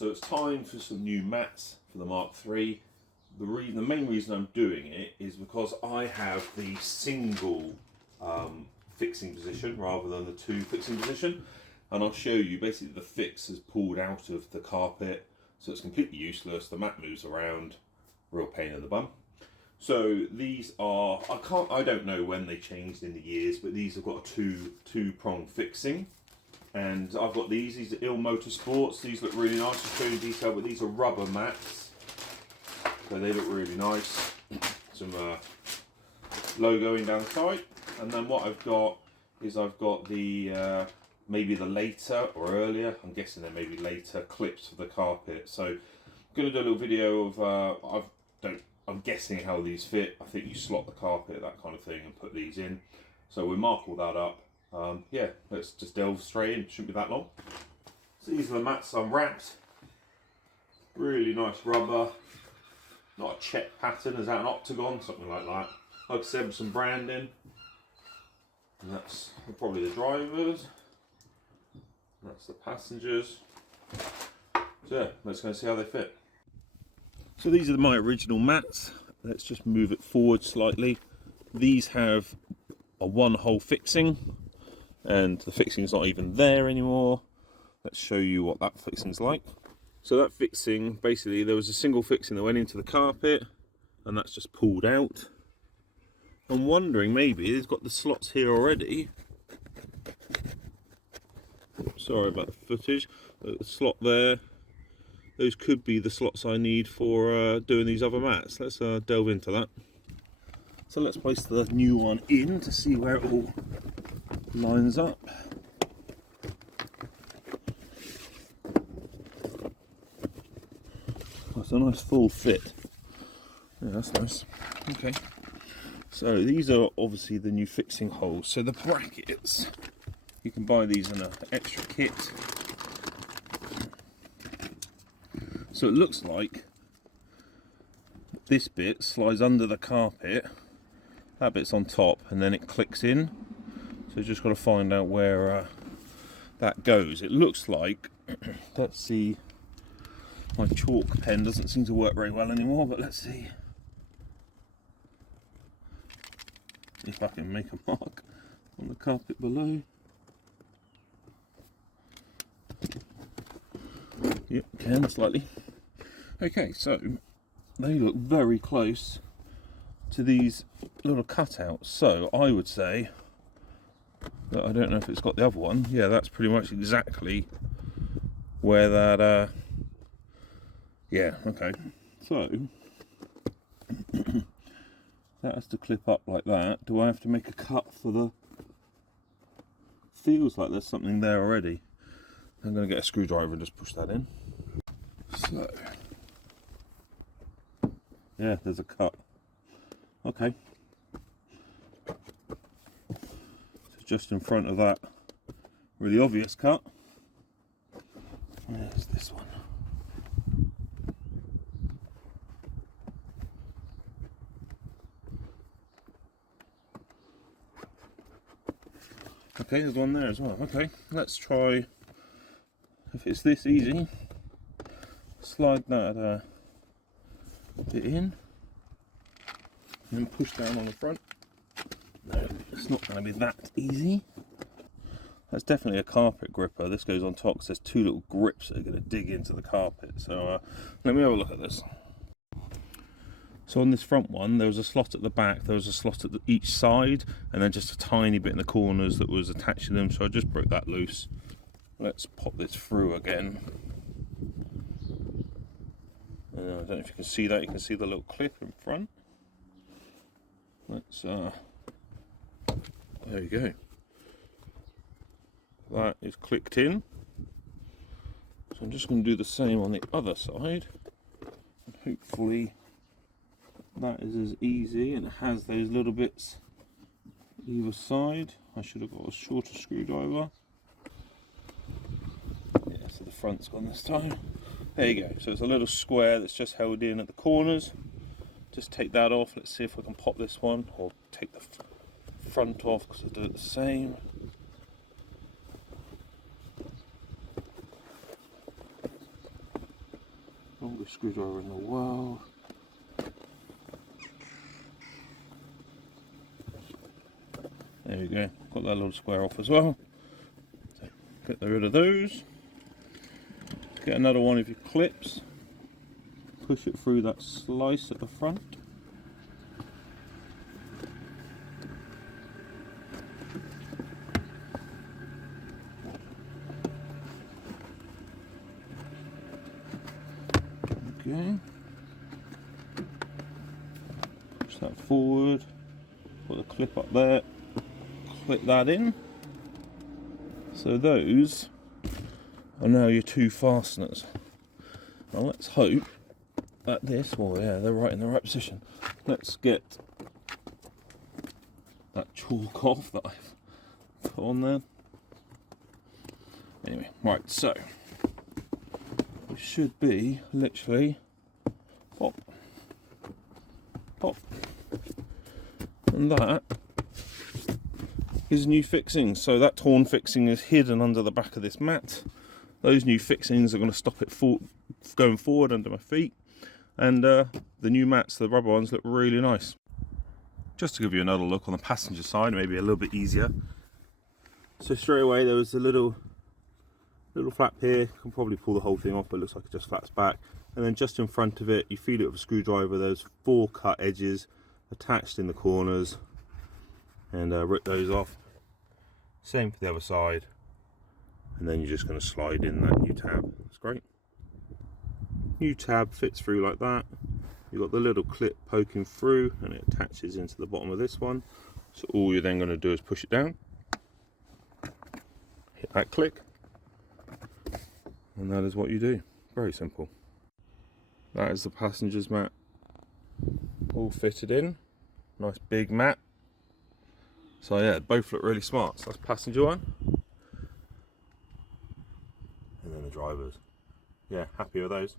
So it's time for some new mats for the Mark III. The main reason I'm doing it is because I have the single fixing position rather than the two fixing position, and I'll show you basically the fix is pulled out of the carpet, so it's completely useless. The mat moves around, real pain in the bum. So these are, I don't know when they changed in the years, but these have got a two-prong fixing. And I've got these are IL Motorsports. These look really nice. I'll show you in detail, but these are rubber mats. So they look really nice. Some logoing down the side. And then what I've got is I've got the, maybe the later or earlier, I'm guessing they're maybe later clips for the carpet. So I'm going to do a little video of, I'm guessing how these fit. I think you slot the carpet, that kind of thing, and put these in. So we'll mark all that up. Yeah, let's just delve straight in. Shouldn't be that long. So these are the mats unwrapped. Really nice rubber. Not a check pattern. Is that an octagon? Something like that. Like I said, with some branding. And that's probably the drivers. That's the passengers. So yeah, let's go and see how they fit. So these are my original mats. Let's just move it forward slightly. These have a one-hole fixing, and the fixing is not even there anymore. Let's show you what that fixing's like. So that fixing, basically there was a single fixing that went into the carpet, and that's just pulled out. I'm wondering, maybe it's got the slots here already. Sorry about the footage. The slot there. Those could be the slots I need for doing these other mats. Let's delve into that. So let's place the new one in to see where it all lines up. That's a nice full fit. Yeah, that's nice. Okay. So these are obviously the new fixing holes. So the brackets, you can buy these in an extra kit. So it looks like this bit slides under the carpet, that bit's on top, and then it clicks in. So you've just got to find out where that goes. It looks like, let's see, my chalk pen doesn't seem to work very well anymore, but let's see if I can make a mark on the carpet below. Yep, can slightly. Okay, so they look very close to these little cutouts. So I would say that, I don't know if it's got the other one. Yeah, that's pretty much exactly where that. Yeah, okay. So that has to clip up like that. Do I have to make a cut for the? Feels like there's something there already. I'm going to get a screwdriver and just push that in. So, yeah, there's a cut. Okay. So just in front of that really obvious cut, there's this one. Okay, there's one there as well. Okay, let's try, if it's this easy, slide that bit in and then push down on the front. No, it's not going to be that easy. That's definitely a carpet gripper. This goes on top because there's two little grips that are going to dig into the carpet. So let me have a look at this. So on this front one, there was a slot at the back, there was a slot at each side, and then just a tiny bit in the corners that was attached to them. So I just broke that loose. Let's pop this through again. I don't know if you can see that. You can see the little clip in front. Let's there you go. That is clicked in. So I'm just going to do the same on the other side, and hopefully that is as easy, and it has those little bits either side. I should have got a shorter screwdriver. Yeah, so the front's gone this time. There you go. So it's a little square that's just held in at the corners. Just take that off. Let's see if we can pop this one, or take the front off because I do it the same. Longest screwdriver in the world. There we go, got that little square off as well. So get rid of those. Get another one of your clips. Push it through that slice at the front. Okay. Push that forward. Put the clip up there. Clip that in. So those are now your two fasteners. Now let's hope that this, oh yeah, they're right in the right position. Let's get that chalk off that I've put on there. Anyway, right, so it should be literally pop, pop, and that is new fixing. So that torn fixing is hidden under the back of this mat. Those new fixings are going to stop it going forward under my feet, and the new mats, the rubber ones, look really nice. Just to give you another look on the passenger side, maybe a little bit easier. So straight away there was a little flap here. Can probably pull the whole thing off, but it looks like it just flaps back. And then just in front of it, you feel it with a screwdriver. There's 4 cut edges attached in the corners, and rip those off. Same for the other side, and then you're just going to slide in that new tab. It's great. New tab fits through like that. You've got the little clip poking through, and it attaches into the bottom of this one. So all you're then going to do is push it down, hit that click, and that is what you do. Very simple. That is the passenger's mat all fitted in. Nice big mat. So yeah, both look really smart. So that's passenger one, and then the drivers. Yeah, happy with those.